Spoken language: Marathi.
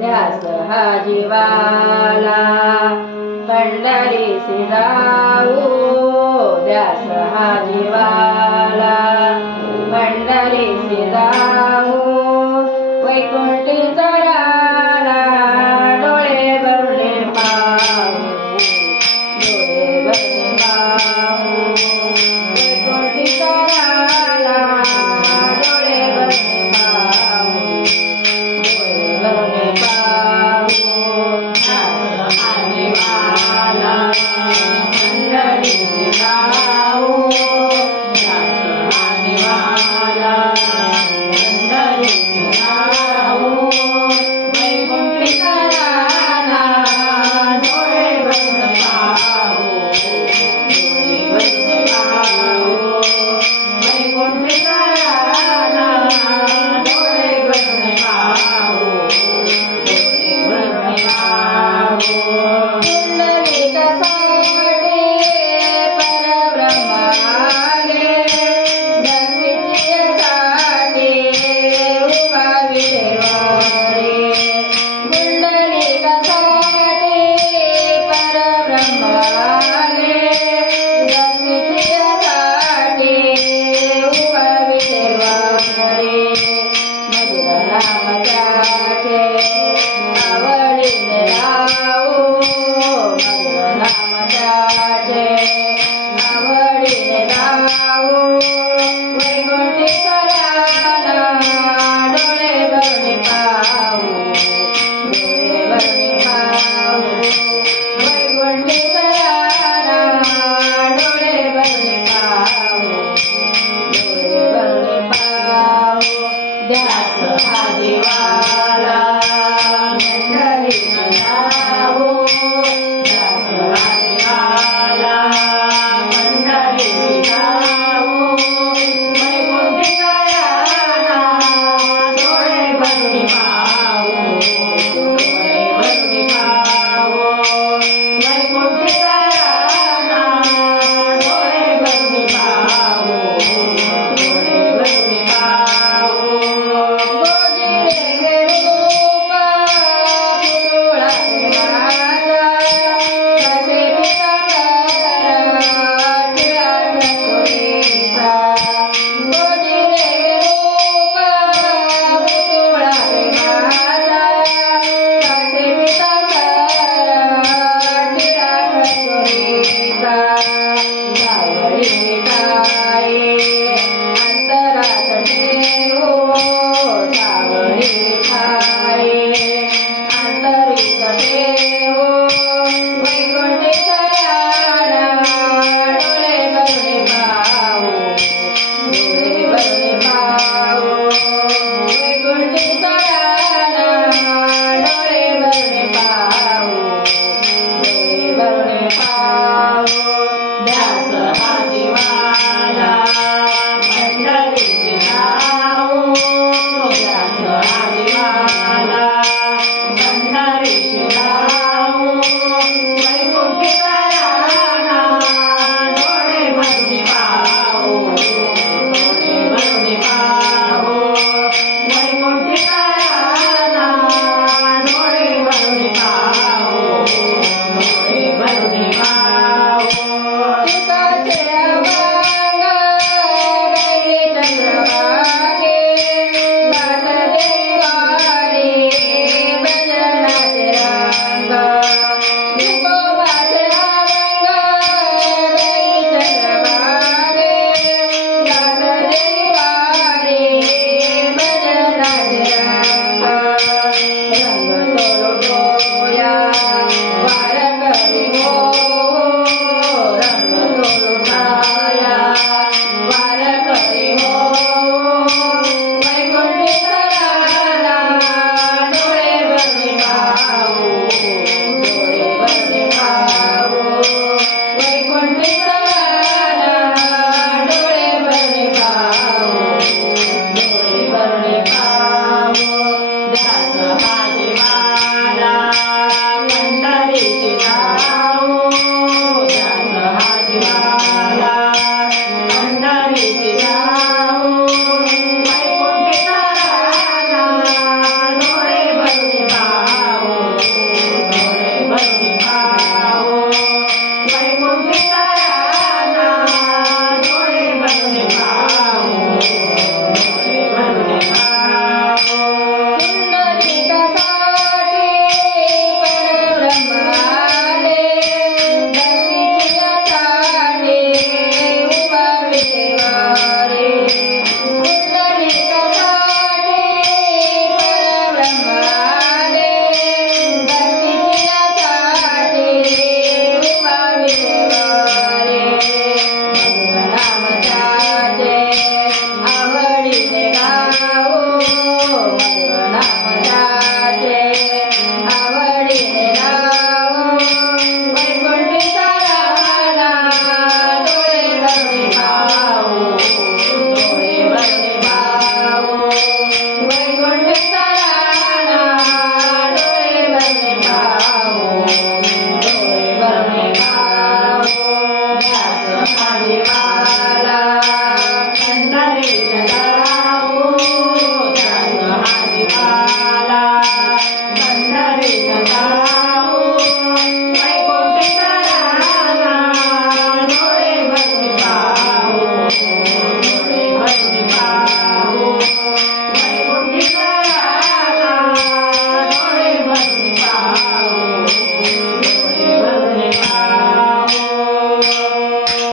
ध्यास हा जीवाला पंढरी श्रीराऊ ध्यास हा जीवाला पंढरी श्रीराऊ वैकुंठी चराला. डोळे भरले पाऊ डोळे भरले पाऊ वैकुंठी चरा 滴滴答 Amen.